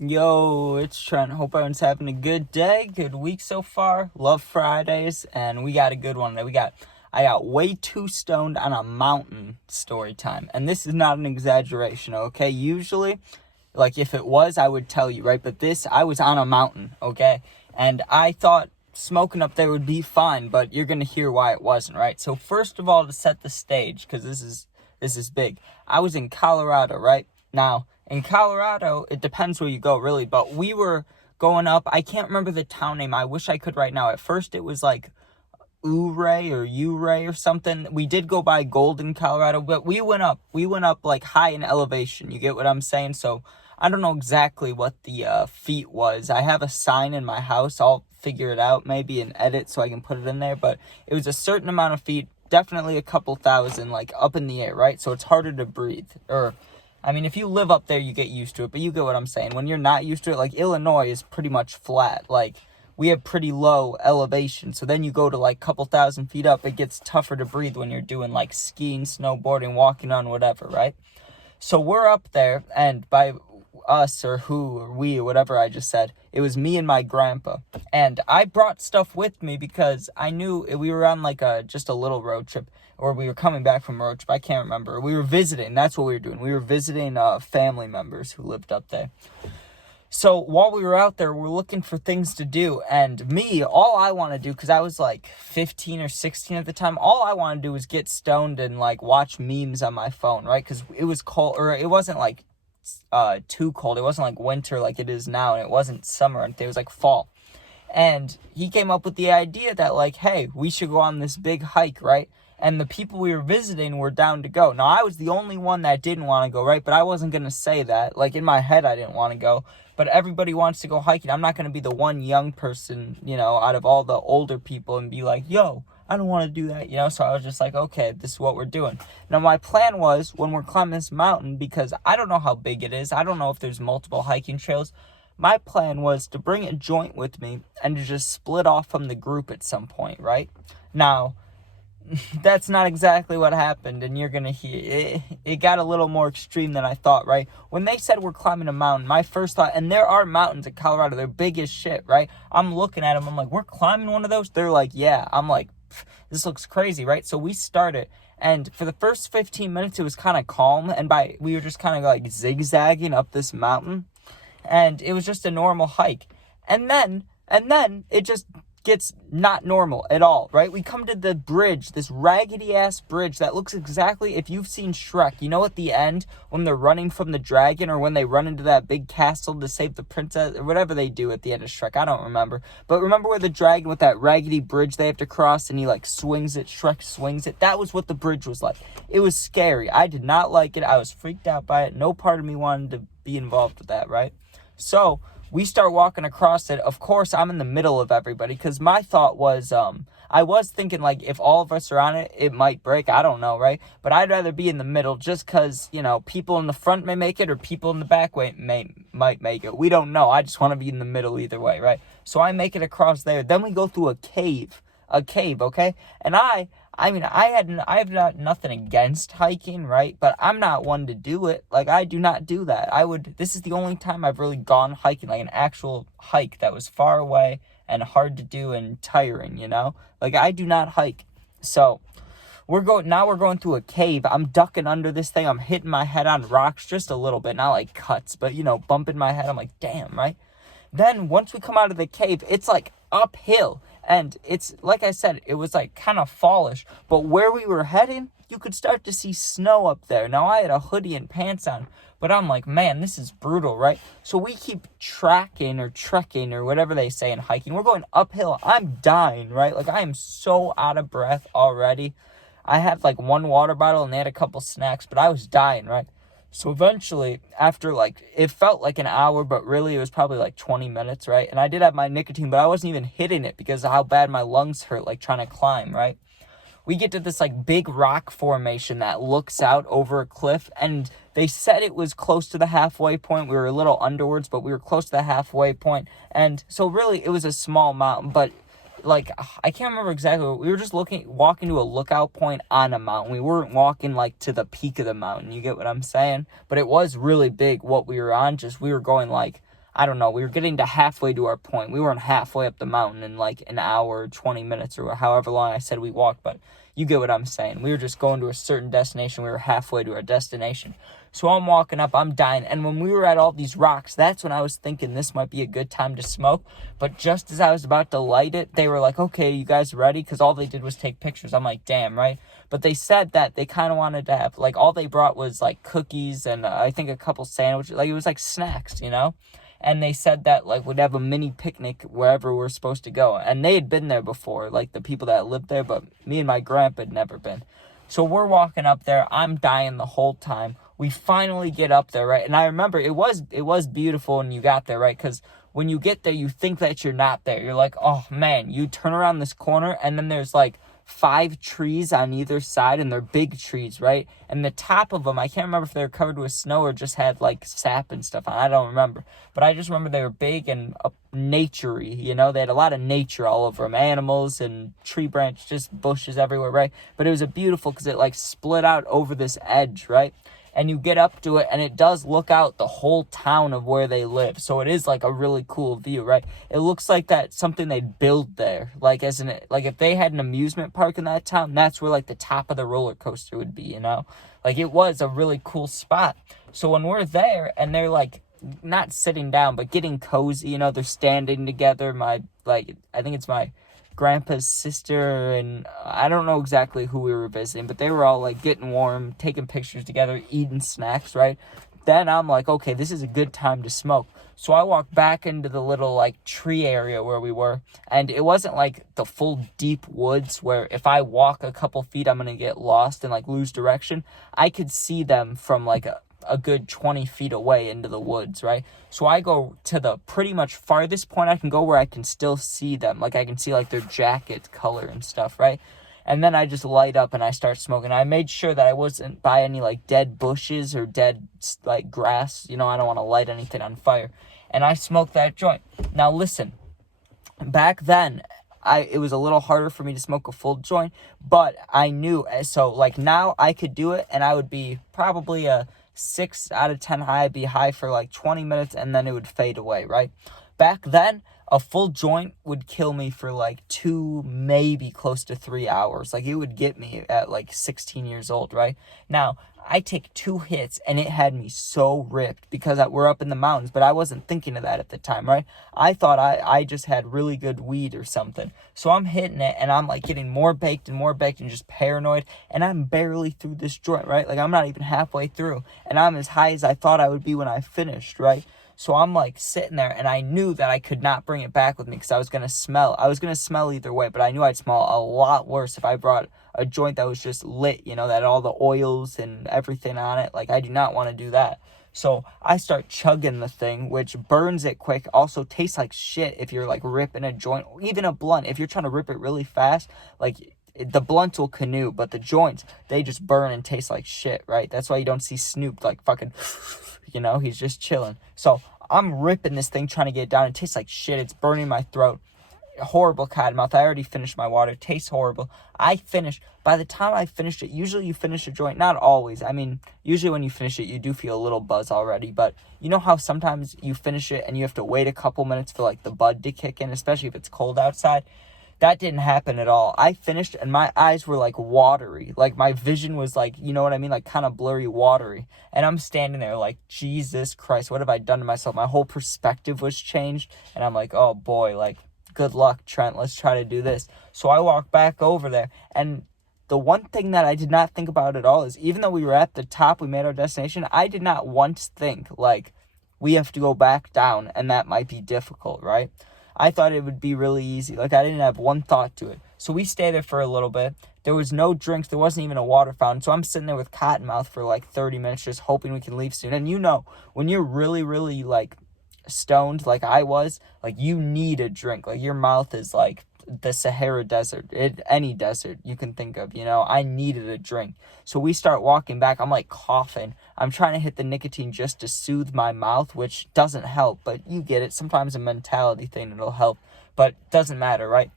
Yo, it's Trent. Hope everyone's having a good day, good week so far. Love Fridays, and we got a good one today. I got way too stoned on a mountain story time. And this is not an exaggeration, okay? Usually, like if it was, I would tell you, right? But I was on a mountain, okay? And I thought smoking up there would be fine, but you're going to hear why it wasn't, right? So first of all, to set the stage, because this is big. I was in Colorado, right? Now, in Colorado, it depends where you go, really, but we were going up. I can't remember the town name. I wish I could right now. At first, it was like Ouray or something. We did go by Golden, Colorado, but we went up like high in elevation. You get what I'm saying? So I don't know exactly what the feet was. I have a sign in my house. I'll figure it out maybe and edit so I can put it in there, but it was a certain amount of feet, definitely a couple thousand, like up in the air, right? So it's harder to breathe. I mean, if you live up there, you get used to it, but you get what I'm saying. When you're not used to it, like Illinois is pretty much flat. Like, we have pretty low elevation. So then you go to like a couple thousand feet up, it gets tougher to breathe when you're doing like skiing, snowboarding, walking on whatever, right? So we're up there, and by us or who or we or whatever I just said, it was me and my grandpa. And I brought stuff with me because I knew we were on like just a little road trip, or we were coming back from a road trip. I can't remember. We were visiting. That's what we were doing. We were visiting family members who lived up there. So while we were out there, we're looking for things to do. And me, all I want to do, because I was like 15 or 16 at the time, all I want to do was get stoned and like watch memes on my phone, right? Because it was cold, or it wasn't like too cold. It wasn't like winter like it is now, and it wasn't summer. It was like fall. And he came up with the idea that like, hey, we should go on this big hike, right? And the people we were visiting were down to go. Now, I was the only one that didn't want to go, right? But I wasn't going to say that. Like, in my head, I didn't want to go. But everybody wants to go hiking. I'm not going to be the one young person, out of all the older people and be like, yo, I don't want to do that, So I was just like, okay, this is what we're doing. Now, my plan was when we're climbing this mountain, because I don't know how big it is. I don't know if there's multiple hiking trails. My plan was to bring a joint with me and to just split off from the group at some point, right? Now, that's not exactly what happened, and you're gonna hear it got a little more extreme than I thought, right? When they said we're climbing a mountain, my first thought, and there are mountains in Colorado, they're big as shit, right? I'm looking at them, I'm like, we're climbing one of those? They're like, yeah. I'm like, this looks crazy, right? So we started, and for the first 15 minutes, it was kind of calm, and we were just kind of like zigzagging up this mountain, and it was just a normal hike. And then it just gets not normal at all, right? We come to the bridge, this raggedy ass bridge that looks exactly, if you've seen Shrek, at the end when they're running from the dragon, or when they run into that big castle to save the princess, or whatever they do at the end of Shrek, I don't remember. But remember where the dragon with that raggedy bridge they have to cross, and he like swings it, Shrek swings it? That was what the bridge was like. It was scary. I did not like it. I was freaked out by it. No part of me wanted to be involved with that, right? So we start walking across it. Of course, I'm in the middle of everybody, because my thought was, I was thinking, like, if all of us are on it, it might break. I don't know, right? But I'd rather be in the middle, just because, people in the front may make it, or people in the back might make it. We don't know. I just want to be in the middle either way, right? So I make it across there. Then we go through a cave, okay? And I have nothing against hiking, right? But I'm not one to do it. Like, I do not do that. This is the only time I've really gone hiking, like an actual hike that was far away and hard to do and tiring, Like, I do not hike. So we're going through a cave. I'm ducking under this thing. I'm hitting my head on rocks just a little bit, not like cuts, but, bumping my head. I'm like, damn, right? Then once we come out of the cave, it's like uphill. And it's, like I said, it was like kind of fallish. But where we were heading, you could start to see snow up there. Now, I had a hoodie and pants on, but I'm like, man, this is brutal, right? So we keep trekking or whatever they say in hiking. We're going uphill. I'm dying, right? Like, I am so out of breath already. I had like one water bottle and they had a couple snacks, but I was dying, right? So eventually, after it felt like an hour, but really it was probably like 20 minutes, right? And I did have my nicotine, but I wasn't even hitting it because of how bad my lungs hurt, like trying to climb, right? We get to this like big rock formation that looks out over a cliff, and they said it was close to the halfway point. We were a little underwards, but we were close to the halfway point. And so really it was a small mountain, but like, I can't remember exactly. We were just walking to a lookout point on a mountain. We weren't walking like to the peak of the mountain. You get what I'm saying? But it was really big what we were on. We were going like, I don't know, we were getting to halfway to our point. We weren't halfway up the mountain in like an hour, 20 minutes, or however long I said we walked, but you get what I'm saying. We were just going to a certain destination. We were halfway to our destination. So I'm walking up, I'm dying. And when we were at all these rocks, that's when I was thinking this might be a good time to smoke. But just as I was about to light it, they were like, okay, you guys ready? Because all they did was take pictures. I'm like, damn, right? But they said that they kind of wanted to have, like, all they brought was, like, cookies and I think a couple sandwiches. Like, it was like snacks, you know? And they said that, like, we'd have a mini picnic wherever we're supposed to go. And they had been there before, like, the people that lived there, but me and my grandpa had never been. So we're walking up there. I'm dying the whole time. We finally get up there, right? And I remember it was beautiful when you got there, right? Because when you get there, you think that you're not there. You're like, oh, man. You turn around this corner, and then there's, like, 5 trees on either side, and they're big trees, right? And the top of them, I can't remember if they were covered with snow or just had like sap and stuff on. I don't remember, but I just remember they were big and naturey, you know. They had a lot of nature all over them, animals and tree branches, just bushes everywhere, right? But it was a beautiful because it like split out over this edge, right? And you get up to it, and it does look out the whole town of where they live. So it is like a really cool view, right? It looks like that's something they'd build there. Like if they had an amusement park in that town, that's where like the top of the roller coaster would be, you know? Like it was a really cool spot. So when we're there and they're like not sitting down, but getting cozy, you know, they're standing together. I think it's my grandpa's sister, and I don't know exactly who we were visiting, but they were all like getting warm, taking pictures together, eating snacks, right? Then I'm like, okay, this is a good time to smoke. So I walked back into the little like tree area where we were, and it wasn't like the full deep woods where if I walk a couple feet I'm gonna get lost and like lose direction. I could see them from like a good 20 feet away into the woods, right? So I go to the pretty much farthest point I can go where I can still see them. Like I can see like their jacket color and stuff, right? And then I just light up and I start smoking. I made sure that I wasn't by any like dead bushes or dead like grass. You know, I don't want to light anything on fire. And I smoked that joint. Now listen, back then, it was a little harder for me to smoke a full joint, but I knew, so like now I could do it, and I would be probably a 6 out of 10 high. I'd be high for like 20 minutes, and then it would fade away, right? Back then, a full joint would kill me for like 2, maybe close to 3 hours. Like it would get me at like 16 years old, right? Now, I take 2 hits and it had me so ripped because we're up in the mountains, but I wasn't thinking of that at the time, right? I thought I just had really good weed or something. So I'm hitting it and I'm like getting more baked and just paranoid, and I'm barely through this joint, right? Like I'm not even halfway through, and I'm as high as I thought I would be when I finished, right? So I'm like sitting there, and I knew that I could not bring it back with me because I was going to smell. I was going to smell either way, but I knew I'd smell a lot worse if I brought a joint that was just lit, you know, that had all the oils and everything on it. Like I do not want to do that. So I start chugging the thing, which burns it quick. Also tastes like shit if you're like ripping a joint, or even a blunt. If you're trying to rip it really fast, like the blunts will canoe, but the joints, they just burn and taste like shit, right? That's why you don't see Snoop like fucking, you know, he's just chilling. So I'm ripping this thing trying to get it down. It tastes like shit. It's burning my throat. Horrible cotton mouth. I already finished my water. It tastes horrible. I finished. By the time I finished it, usually you finish a joint. Not always. I mean, usually when you finish it, you do feel a little buzz already. But you know how sometimes you finish it and you have to wait a couple minutes for like the bud to kick in, especially if it's cold outside? That didn't happen at all. I finished and my eyes were like watery. Like my vision was like, you know what I mean? Like kind of blurry, watery. And I'm standing there like, Jesus Christ, what have I done to myself? My whole perspective was changed. And I'm like, oh boy, like, good luck, Trent. Let's try to do this. So I walk back over there. And the one thing that I did not think about at all is even though we were at the top, we made our destination, I did not once think like we have to go back down and that might be difficult, right? I thought it would be really easy. Like, I didn't have one thought to it. So we stayed there for a little bit. There was no drinks. There wasn't even a water fountain. So I'm sitting there with cottonmouth for like 30 minutes just hoping we can leave soon. And you know, when you're really, really like stoned like I was, like you need a drink. Like your mouth is like the Sahara Desert, any desert you can think of, you know. I needed a drink. So we start walking back. I'm like coughing. I'm trying to hit the nicotine just to soothe my mouth, which doesn't help, but you get it. Sometimes a mentality thing, it'll help, but doesn't matter, right?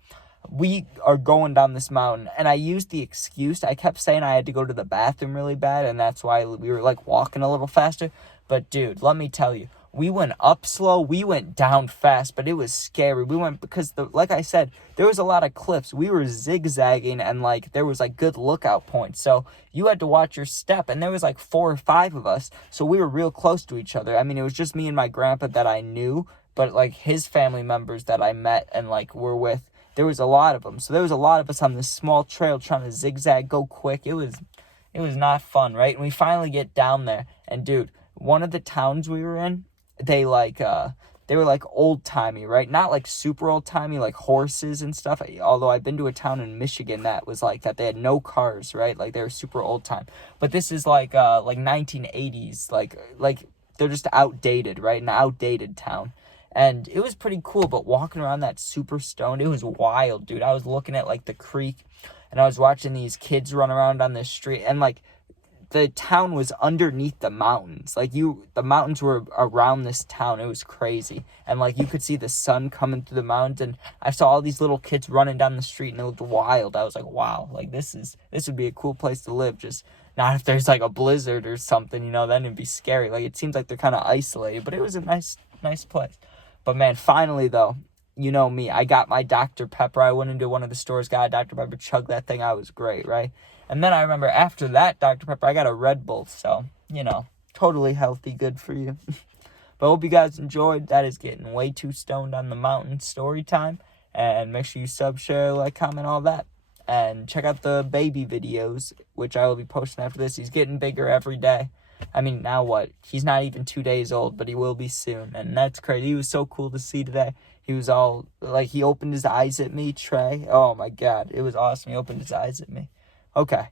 We are going down this mountain, and I used the excuse. I kept saying I had to go to the bathroom really bad, and that's why we were like walking a little faster. But dude, let me tell you, we went up slow, we went down fast, but it was scary. We went because like I said, there was a lot of cliffs. We were zigzagging and like there was like good lookout points. So you had to watch your step, and there was like 4 or 5 of us. So we were real close to each other. I mean, it was just me and my grandpa that I knew, but like his family members that I met and like were with, there was a lot of them. So there was a lot of us on this small trail trying to zigzag, go quick. It was not fun, right? And we finally get down there, and dude, one of the towns we were in, they were like old timey, right? Not like super old timey, like horses and stuff. Although I've been to a town in Michigan that was like that. They had no cars, right? Like they were super old time. But this is like 1980s, like they're just outdated, right? An outdated town. And it was pretty cool, but walking around that super stoned, it was wild, dude. I was looking at like the creek, and I was watching these kids run around on the street, and like the town was underneath the mountains. Like the mountains were around this town. It was crazy. And like you could see the sun coming through the mountains, and I saw all these little kids running down the street, and it looked wild. I was like, wow, like this would be a cool place to live. Just not if there's like a blizzard or something, then it'd be scary. Like it seems like they're kind of isolated, but it was a nice place. But man, finally though, you know me, I got my Dr. Pepper. I went into one of the stores, got a Dr. Pepper, chugged that thing. I was great, right? And then I remember after that Dr. Pepper, I got a Red Bull. So, totally healthy, good for you. But I hope you guys enjoyed. That is getting way too stoned on the mountain story time. And make sure you sub, share, like, comment, all that. And check out the baby videos, which I will be posting after this. He's getting bigger every day. I mean, now what? He's not even 2 days old, but he will be soon. And that's crazy. He was so cool to see today. He was all, like, he opened his eyes at me, Trey. Oh, my God. It was awesome. He opened his eyes at me. Okay.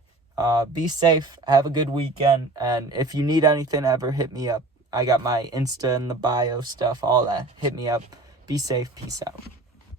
Be safe. Have a good weekend. And if you need anything ever, hit me up. I got my Insta and the bio stuff, all that. Hit me up. Be safe. Peace out.